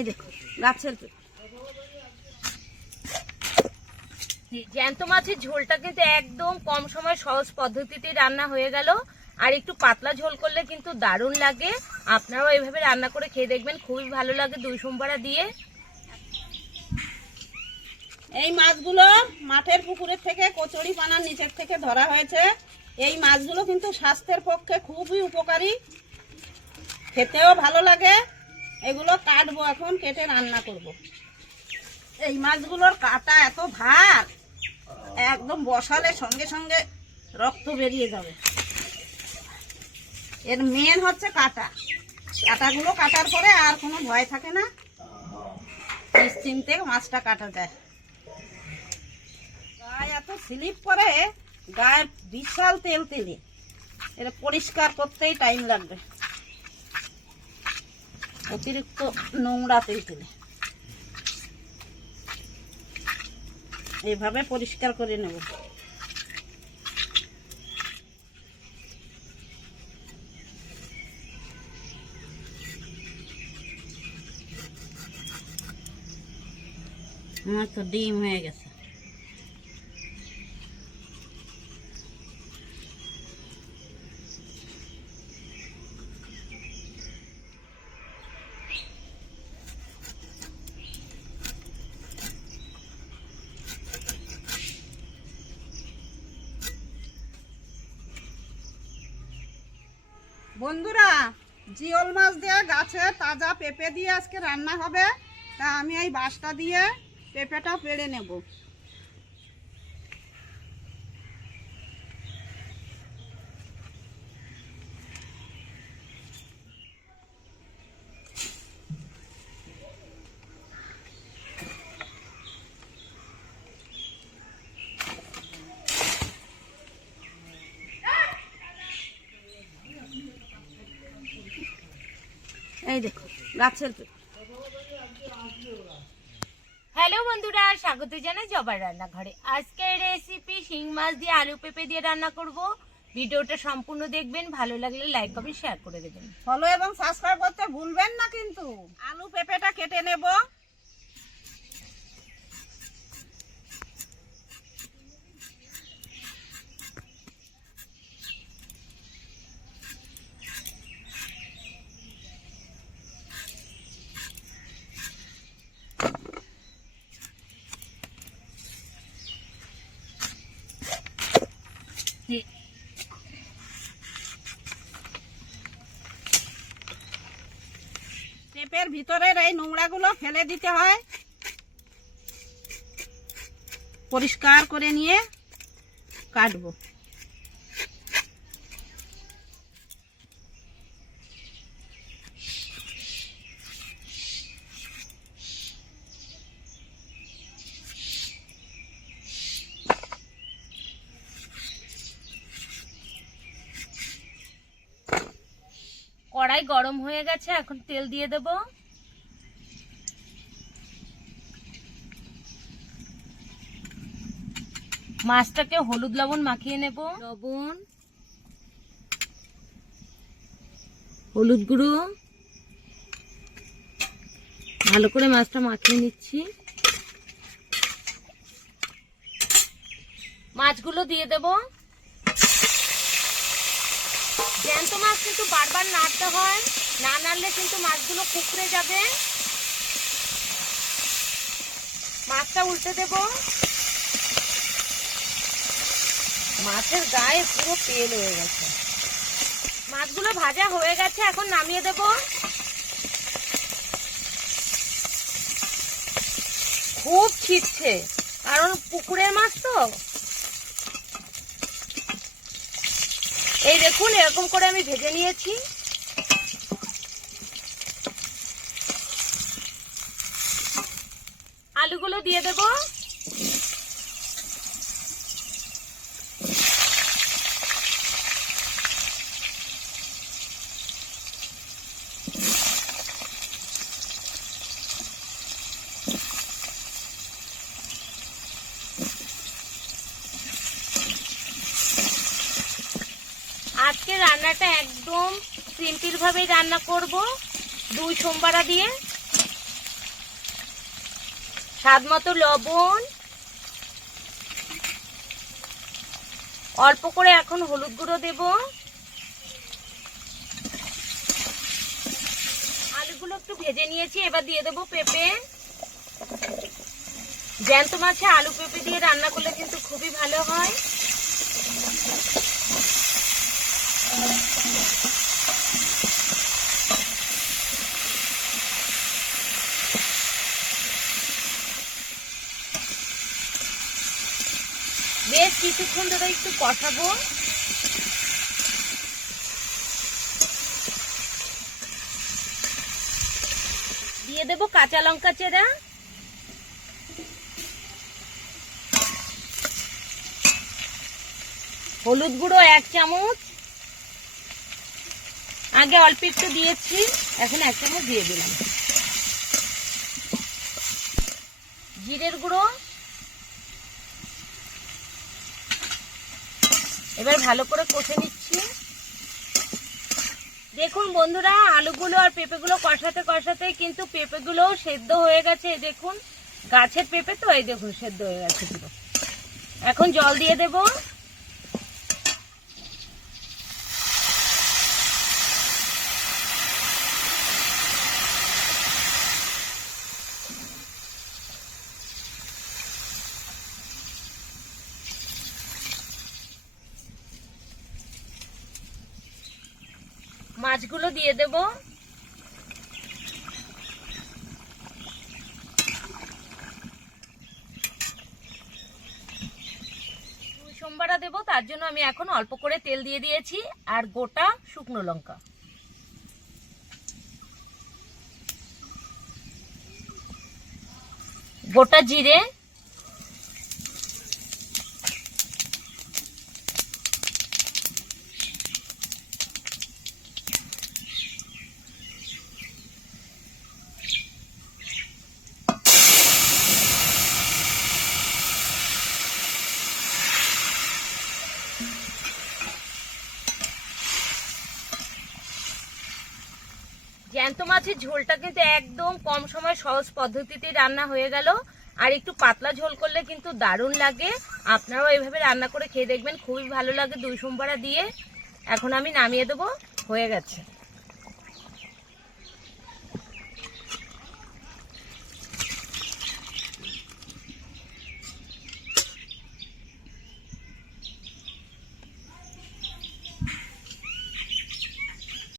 এই দেখো গাছের জ্যান্ত মাছের ঝোলটা কিন্তু একদম কম সময় সহজ পদ্ধতিতে রান্না হয়ে গেল। আর একটু পাতলা ঝোল করলে কিন্তু দারুণ লাগে। আপনারাও এইভাবে রান্না করে খেয়ে দেখবেন, খুবই ভালো লাগে দই সম্বরা দিয়ে। এই মাছগুলো মাঠের পুকুরের থেকে কচুরি পানার নিচের থেকে ধরা হয়েছে। এই মাছগুলো কিন্তু স্বাস্থ্যের পক্ষে খুবই উপকারী, খেতেও ভালো লাগে। এগুলো কাটবো, এখন কেটে রান্না করব। এই মাছগুলোর কাটা এত ধার, একদম বসালে সঙ্গে সঙ্গে রক্ত বেরিয়ে যাবে। এর মেন হচ্ছে কাটা। কাটাগুলো কাটার পরে আর কোনো ভয় থাকে না, নিশ্চিন্তে মাছটা কাটা যায়। গায়ে এত স্লিপ করে, গায়ে বিশাল তেল তেলে, এটা পরিষ্কার করতেই টাইম লাগবে। অতিরিক্ত নোংরা তেল তেলে এভাবে পরিষ্কার করে নেব। আমার তো ডিম হয়ে গেছে। বন্ধুরা, জিওল মাছ দিয়ে গাছে তাজা পেঁপে দিয়ে আজকে রান্না হবে। তা আমি এই বাঁশটা দিয়ে পেঁপেটা পেড়ে নেব। এই দেখো গাছের। হ্যালো বন্ধুরা, স্বাগত জানাই জবার রান্নাঘরে। আজকের রেসিপি শিং মাছ দিয়ে আলু পেঁপে দিয়ে রান্না করব। ভিডিওটা সম্পূর্ণ দেখবেন, ভালো লাগলে লাইক কমেন্ট শেয়ার করে দেবেন। ফলো এবং সাবস্ক্রাইব করতে ভুলবেন না কিন্তু। আলু পেঁপেটা কেটে নেব। পেঁপের ভিতরের এই নোংরাগুলো ফেলে দিতে হয়, পরিষ্কার করে নিয়ে কাটবো। কড়াই গরম হয়ে গেছে, এখন তেল দিয়ে দেব। মাছটাকে হলুদ লবণ মাখিয়ে নেব। লবণ, হলুদ গুঁড়ো, ভালো করে মাছটা মাখিয়ে নিচ্ছি। মাছগুলো দিয়ে দেব। জ্যান্ত মাছ কিন্তু বারবার নাড়তে হয়, না নাড়লে কিন্তু মাছগুলো কুকড়ে যাবে। মাছটা উল্টে দেব। মাছের গায়ে পুরো তেল হয়ে গেছে। মাছগুলো ভাজা হয়ে গেছে, এখন নামিয়ে দেব। খুব ছিটছে, কারণ পুকুরের মাছ তো। এই দেখুন, এরকম করে আমি ভেজে নিয়েছি। আলুগুলো দিয়ে দেব। আজকে রান্নাটা একদম সিম্পল ভাবে রান্না করব, দই সম্বরা দিয়ে। স্বাদ মতো লবণ, অল্প করে এখন হলুদ গুঁড়ো দেব। আলুগুলো একটু ভেজে নিয়েছি, এবার দিয়ে দেবো পেঁপে। জ্যান্ত মাছে আলু পেঁপে দিয়ে রান্না করলে কিন্তু খুবই ভালো হয়। বেশ কিছুক্ষণ ধরে একটু কষাবো। দিয়ে দেবো কাঁচা লঙ্কা চেরা, হলুদ গুঁড়ো 1 চামচ, আগে অল্প একটু দিয়েছি, এখন 1 চামচ দিয়ে দিলাম। জিরের গুঁড়ো, এবার ভালো করে কষে নিচ্ছি। দেখুন বন্ধুরা, আলুগুলো আর পেঁপেগুলো কষাতে কষাতে কিন্তু পেঁপেগুলো সেদ্ধ হয়ে গেছে। দেখুন গাছের পেঁপে তো, এই দেখুন সেদ্ধ হয়ে গেছে পুরো। এখন জল দিয়ে দেব। মাছগুলো দিয়ে দেব। সোমবারা দেব, তার জন্য আমি এখন অল্প করে তেল দিয়ে দিয়েছি, আর গোটা শুকনো লঙ্কা। গোটা জিরে, জ্যান্ত মাছের ঝোলটা কিন্তু একদম কম সময় সহজ পদ্ধতিতে রান্না হয়ে গেল। আর একটু পাতলা ঝোল করলে কিন্তু দারুণ লাগে। আপনারাও এইভাবে রান্না করে খেয়ে দেখবেন, খুবই ভালো লাগে 2 সোমবারা দিয়ে। এখন আমি নামিয়ে দেবো, হয়ে গেছে।